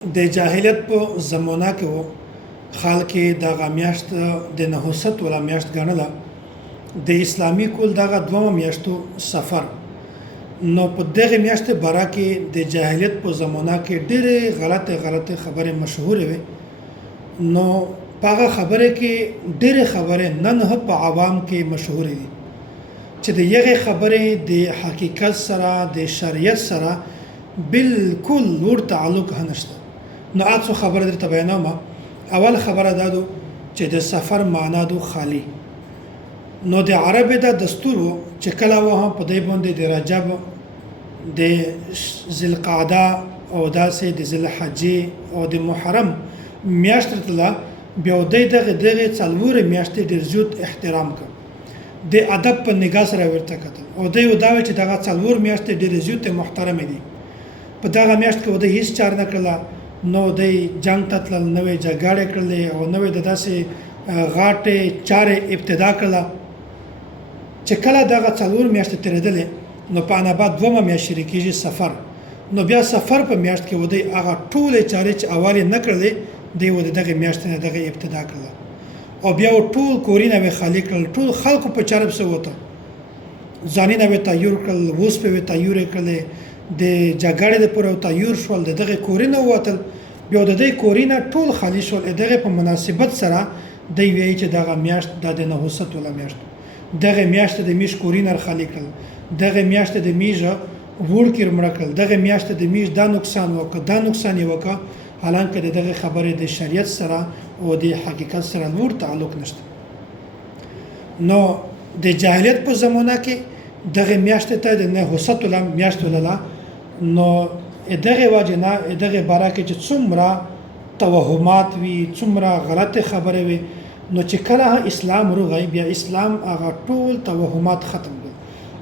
د جاهلیت په زمانه کې و خلک دغه میاشت د نحوست ولا میاشت ګڼله. د اسلامي کول دغه دومه میاشتو سفر نو په دغه میاشت باره کې د جاهلیت په زمانه کې ډېرې غلطه خبرې مشهورې وي. نو په هغه خبره کې ډېرې خبرې نن هم په عوام کې مشهورې دي چې د یغې خبرې د حقیقت سره د شریعت سره بالکل ور تعلق نشته. نو اڅو خبره درته بیانوم. اول خبره دا چې د سفر معنا دو خالی. نو د عربی دا دستور چې کله وه په دې باندې د رجب د ذوالقعده او داسې د ذوالحجې او د محرم میاشت تله بیا دغه څلور میاشتې ډېر زیات احترام کړ. د ادب په نگاه سره ورته کتل او د یو دا چې دغه څلور میاشتې ډېر زیات محترم دي. په دغه میاشت کې د هیڅ چار نه کړله. نو د جنگ ته تلل، نوې جګړې کړلې او نوې د داسې غاټې چارې ابتدا کړله چې کله دغه څلور میاشتې تېرېدلې نو په انا بعد دومه میاشت شروع کېږي سفر. نو بیا سفر په میاشت کې ودی هغه ټولې چارې چې اول یې نه کړلې دی د دغه میاشتې نه دغه ابتدا کړله او بیا ټول کورونه به خالی کړل. ټول خلکو په چارب سه وته ځانونه به تیار کړل، اوس په تیار کړل، د جګړې د پرو تیار شول، دغه کورونه وتل. بیا د دې کورونه ټول خالی شول. دغه په مناسبت سره دی وی چې دغه میاشت د نحوست ولا میاشت دغه میاشت د میش کورینر خالی کړل، دغه میاشت د میش ورکر مړ کړل، دغه میاشت د میش دا نقصان وکړ، دا نقصان یې وکړ. حالانکه دغه خبره د شریعت سره او د حقیقت سره نور تعلق نشته. نو د جاهلیت په زمانه کې دغه میاشت ته د نحوست ولا میاشت ولا نو دغه واجنه دغه باره کې چې څومره توهمات وي، څومره غلطه خبره وي، نو چې کله اسلام راغی بیا اسلام هغه ټول توهمات ختم کړ،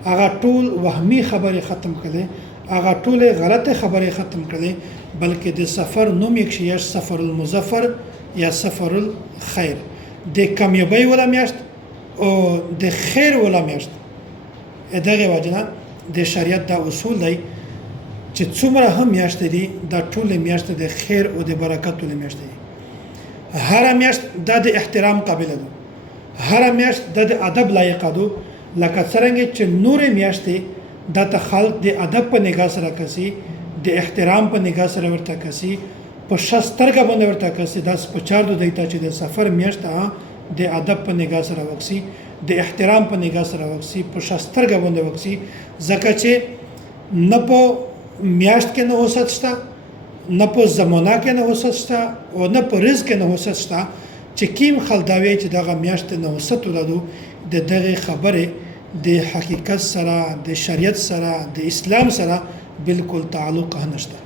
هغه ټول وهمي خبره ختم کړي، هغه ټول غلطه خبره ختم کړي. بلکې د سفر نوم یې شي سفر المظفر یا سفر الخير، د کامیابی ولا میاشت او د خیر ولا میاشت. دغه واجنه د شریعت دا اصول دی چې څومره هم میاشت دي دا ټول میاشت د خیر او د برکت ول میاشت دي. هر میاشت د احترام قابل ده، هر میاشت د ادب لایق ده. لکه څنګه چې نور میاشت د خلق د ادب په نگاه سره کسي، د احترام په نگاه سره ورته کسي، په شسترګه باندې ورته کسي. دا په چار دو دیتا چې د سفر میاشت د ادب په نگاه سره وکسي، د احترام په نگاه سره وکسي، په شسترګه باندې وکسي. ځکه چې نه په میاشت کې نحوست شته، نه په زمانه کې نحوست شته او نه په رزق کې نحوست شته. چې کیم خلداوی چې دغه میاشت نحوست ولادو د دغه خبره د حقیقت سره، د شریعت سره، د اسلام سره بالکل تعلق نشته.